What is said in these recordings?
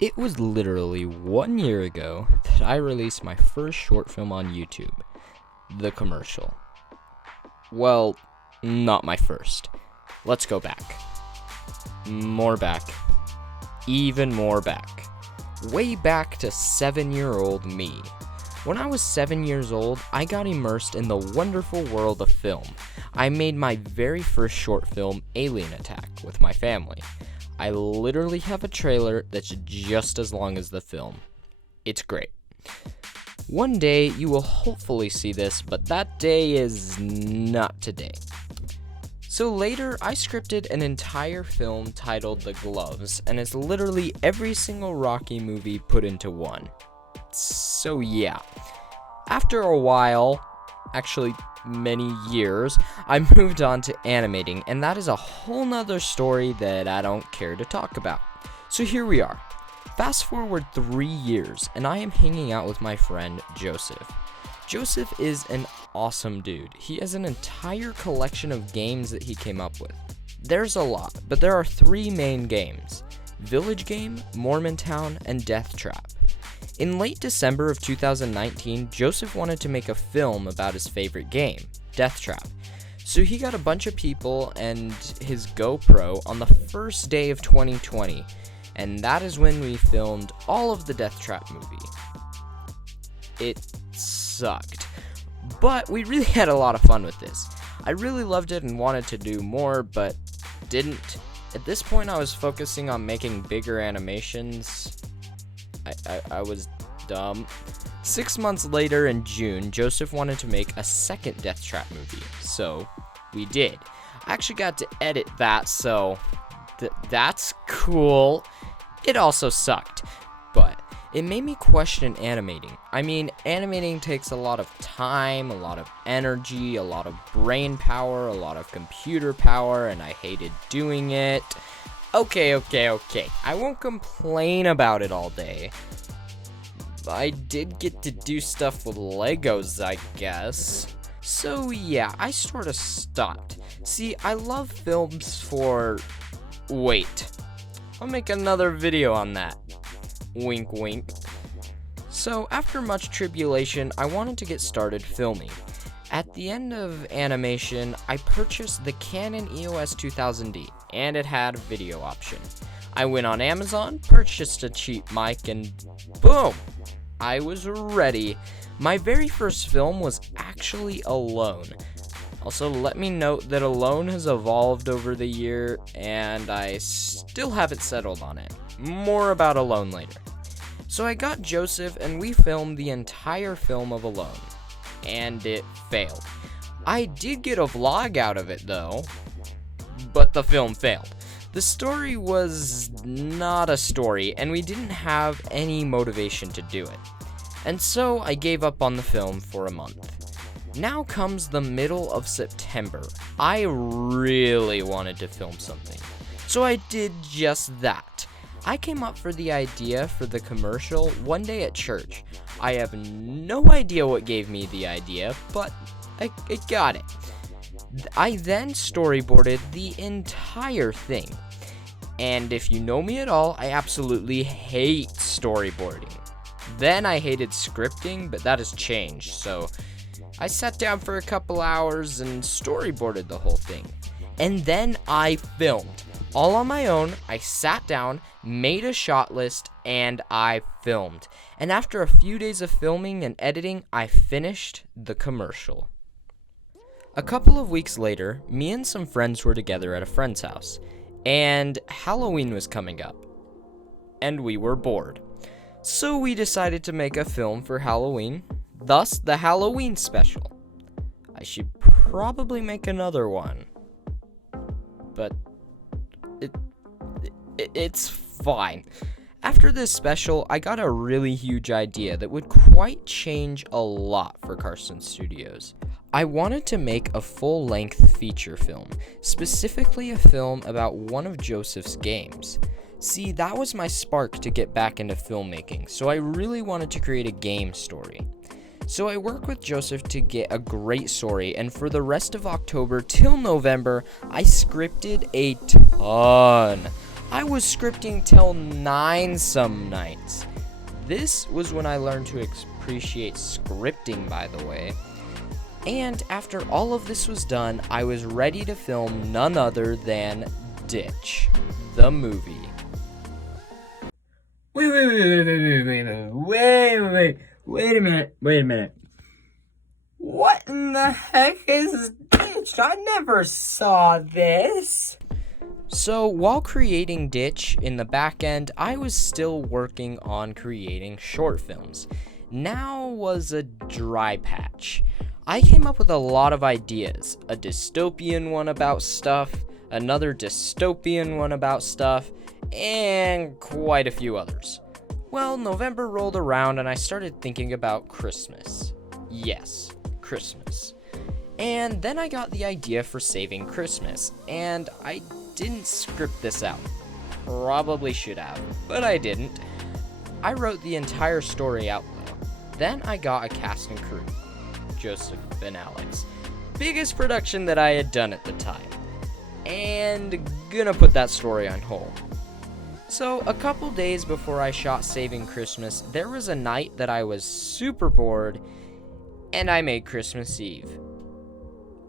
It was literally 1 year ago that I released my first short film on YouTube, The Commercial. Well, not my first. Let's go back. More back. Even more back. Way back to 7-year-old me. When I was 7 years old, I got immersed in the wonderful world of film. I made my very first short film, Alien Attack, with my family. I literally have a trailer that's just as long as the film. It's great. One day you will hopefully see this, but that day is not today. So later, I scripted an entire film titled The Gloves, and it's literally every single Rocky movie put into one. So yeah. After a while, actually many years, I moved on to animating, and that is a whole nother story that I don't care to talk about. So here we are. Fast forward 3 years, and I am hanging out with my friend Joseph. Joseph is an awesome dude. He has an entire collection of games that he came up with. There's a lot, but there are 3 main games: Village Game, Mormontown, and Death Trap. In late December of 2019, Joseph wanted to make a film about his favorite game, Death Trap. So he got a bunch of people and his GoPro on the first day of 2020, and that is when we filmed all of the Death Trap movie. It sucked, but we really had a lot of fun with this. I really loved it and wanted to do more, but didn't. At this point, I was focusing on making bigger animations. I was dumb. 6 months later in June, Joseph wanted to make a second Death Trap movie, so we did. I actually got to edit that, so that's cool. It also sucked, but it made me question animating. I mean, animating takes a lot of time, a lot of energy, a lot of brain power, a lot of computer power, and I hated doing it. Okay. I won't complain about it all day. I did get to do stuff with Legos, I guess. So yeah, I sort of stopped. See, I love films for... Wait. I'll make another video on that. Wink wink. So after much tribulation, I wanted to get started filming. At the end of animation, I purchased the Canon EOS 2000D, and it had a video option. I went on Amazon, purchased a cheap mic, and boom! I was ready. My very first film was actually Alone. Also, let me note that Alone has evolved over the year, and I still haven't settled on it. More about Alone later. So I got Joseph, and we filmed the entire film of Alone. And it failed. I did get a vlog out of it though, but the film failed. The story was not a story, and we didn't have any motivation to do it. And so I gave up on the film for a month. Now comes the middle of September. I really wanted to film something, so I did just that. I came up for the idea for the commercial one day at church. I have no idea what gave me the idea, but I got it. I then storyboarded the entire thing. And if you know me at all, I absolutely hate storyboarding. Then I hated scripting, but that has changed. So I sat down for a couple hours and storyboarded the whole thing. And then I filmed. All on my own, I sat down, made a shot list, and I filmed. And after a few days of filming and editing, I finished the commercial. A couple of weeks later, me and some friends were together at a friend's house, and Halloween was coming up, and we were bored. So we decided to make a film for Halloween, thus the Halloween special. I should probably make another one, but it's fine. After this special, I got a really huge idea that would quite change a lot for Carson Studios. I wanted to make a full-length feature film, specifically a film about one of Joseph's games. See, that was my spark to get back into filmmaking, so I really wanted to create a game story. So I worked with Joseph to get a great story, and for the rest of October till November, I scripted a ton. I was scripting till 9 some nights. This was when I learned to appreciate scripting, by the way. And after all of this was done, I was ready to film none other than Ditch, the movie. Wait a minute. What in the heck is Ditch? I never saw this. So while creating Ditch in the back end, I was still working on creating short films. Now was a dry patch. I came up with a lot of ideas. A dystopian one about stuff, another dystopian one about stuff, and quite a few others. Well, November rolled around and I started thinking about Christmas. Yes, Christmas. And then I got the idea for Saving Christmas, and I didn't script this out. Probably should have, but I didn't. I wrote the entire story out though. Then I got a cast and crew. Joseph and Alex. Biggest production that I had done at the time. And gonna put that story on hold. So a couple days before I shot Saving Christmas, there was a night that I was super bored, and I made Christmas Eve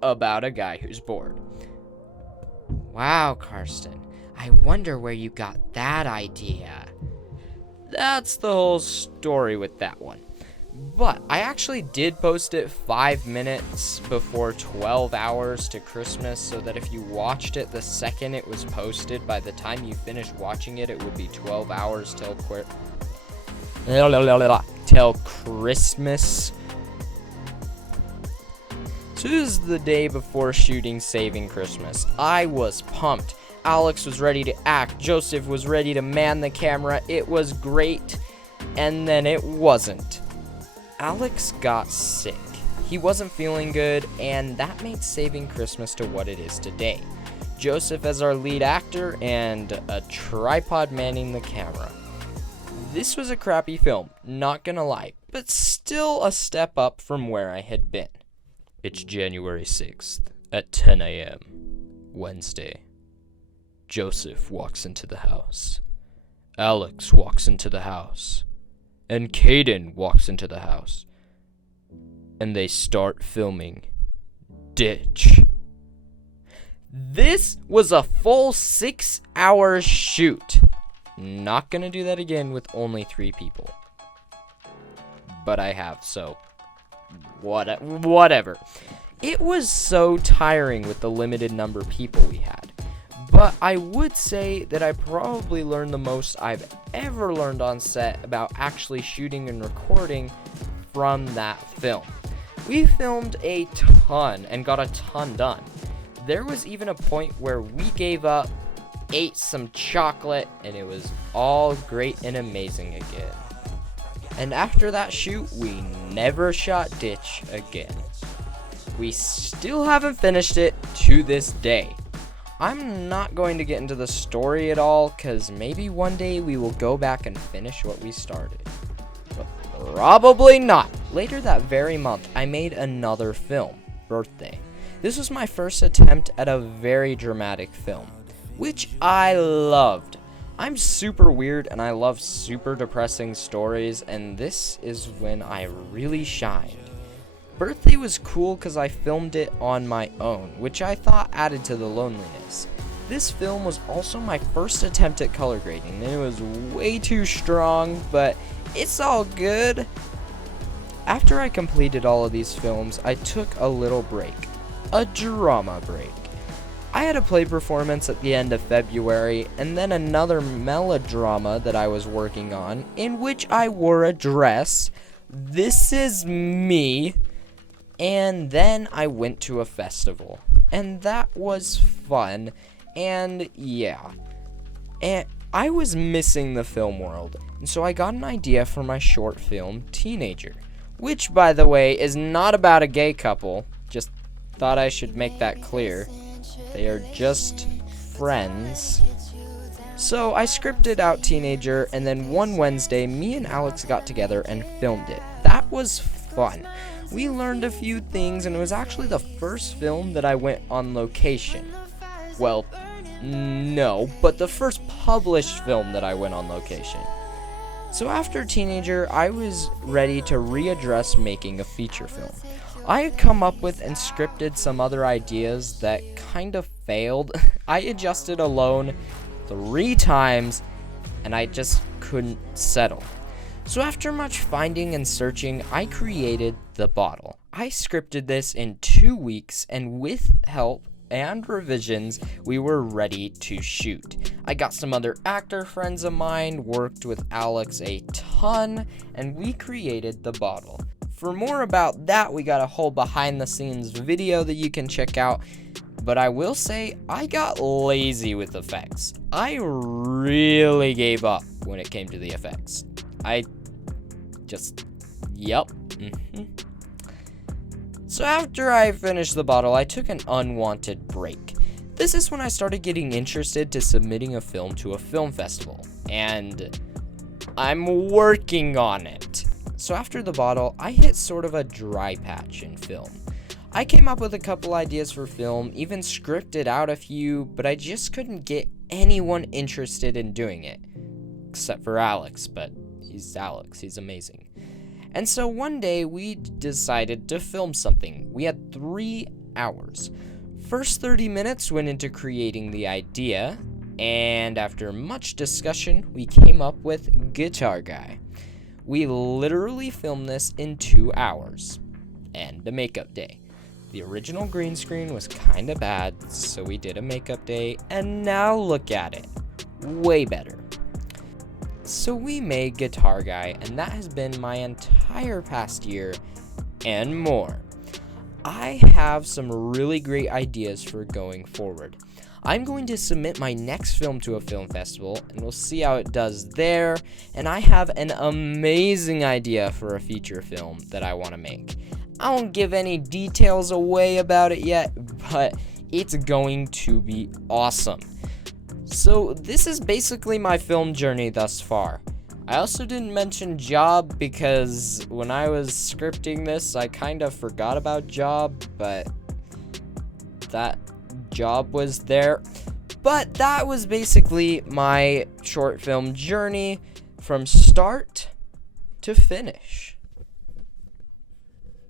about a guy who's bored. Wow, Karsten, I wonder where you got that idea. That's the whole story with that one. But I actually did post it 5 minutes before 12 hours to Christmas, so that if you watched it the second it was posted, by the time you finished watching it, it would be 12 hours till Christmas. So this is the day before shooting Saving Christmas. I was pumped. Alex was ready to act. Joseph was ready to man the camera. It was great. And then it wasn't. Alex got sick. He wasn't feeling good, and that made Saving Christmas to what it is today. Joseph as our lead actor, and a tripod manning the camera. This was a crappy film, not gonna lie, but still a step up from where I had been. It's January 6th at 10 a.m., Wednesday. Joseph walks into the house. Alex walks into the house. And Caden walks into the house. And they start filming Ditch. This was a full 6-hour shoot. Not gonna do that again with only 3 people. But I have, so whatever. It was so tiring with the limited number of people we had. But I would say that I probably learned the most I've ever learned on set about actually shooting and recording from that film. We filmed a ton and got a ton done. There was even a point where we gave up, ate some chocolate, and it was all great and amazing again. And after that shoot, we never shot Ditch again. We still haven't finished it to this day. I'm not going to get into the story at all, because maybe one day we will go back and finish what we started. But probably not. Later that very month, I made another film, Birthday. This was my first attempt at a very dramatic film, which I loved. I'm super weird and I love super depressing stories, and this is when I really shined. Birthday was cool because I filmed it on my own, which I thought added to the loneliness. This film was also my first attempt at color grading, and it was way too strong, but it's all good. After I completed all of these films, I took a little break. A drama break. I had a play performance at the end of February, and then another melodrama that I was working on, in which I wore a dress. This is me. And then I went to a festival, and that was fun, and yeah. And I was missing the film world, and so I got an idea for my short film, Teenager, which, by the way, is not about a gay couple. Just thought I should make that clear. They are just friends. So I scripted out Teenager, and then one Wednesday, me and Alex got together and filmed it. That was fun. We learned a few things, and it was actually the first film that I went on location. Well, No, but the first published film that I went on location. So after teenager, I was ready to readdress making a feature film. I had come up with and scripted some other ideas that kind of failed. I adjusted alone 3 times, and I just couldn't settle. So after much finding and searching, I created The Bottle. I scripted this in 2 weeks, and with help and revisions, we were ready to shoot. I got some other actor friends of mine, worked with Alex a ton, and we created The Bottle. For more about that, we got a whole behind the scenes video that you can check out. But I will say, I got lazy with effects. I really gave up when it came to the effects. Yep. So after I finished The Bottle, I took an unwanted break. This is when I started getting interested to submitting a film to a film festival, and I'm working on it. So after The Bottle, I hit sort of a dry patch in film. I came up with a couple ideas for film, even scripted out a few, but I just couldn't get anyone interested in doing it. Except for Alex, but he's Alex, he's amazing. And so one day we decided to film something. We had 3 hours. First 30 minutes went into creating the idea, and after much discussion, we came up with Guitar Guy. We literally filmed this in 2 hours, and a makeup day. The original green screen was kinda bad, so we did a makeup day, and now look at it. Way better. So we made Guitar Guy, and that has been my entire past year and more. I have some really great ideas for going forward. I'm going to submit my next film to a film festival, and we'll see how it does there, and I have an amazing idea for a feature film that I want to make. I won't give any details away about it yet, but it's going to be awesome. So this is basically my film journey thus far. I also didn't mention Job because when I was scripting this, I kind of forgot about Job, but that Job was there. But that was basically my short film journey from start to finish.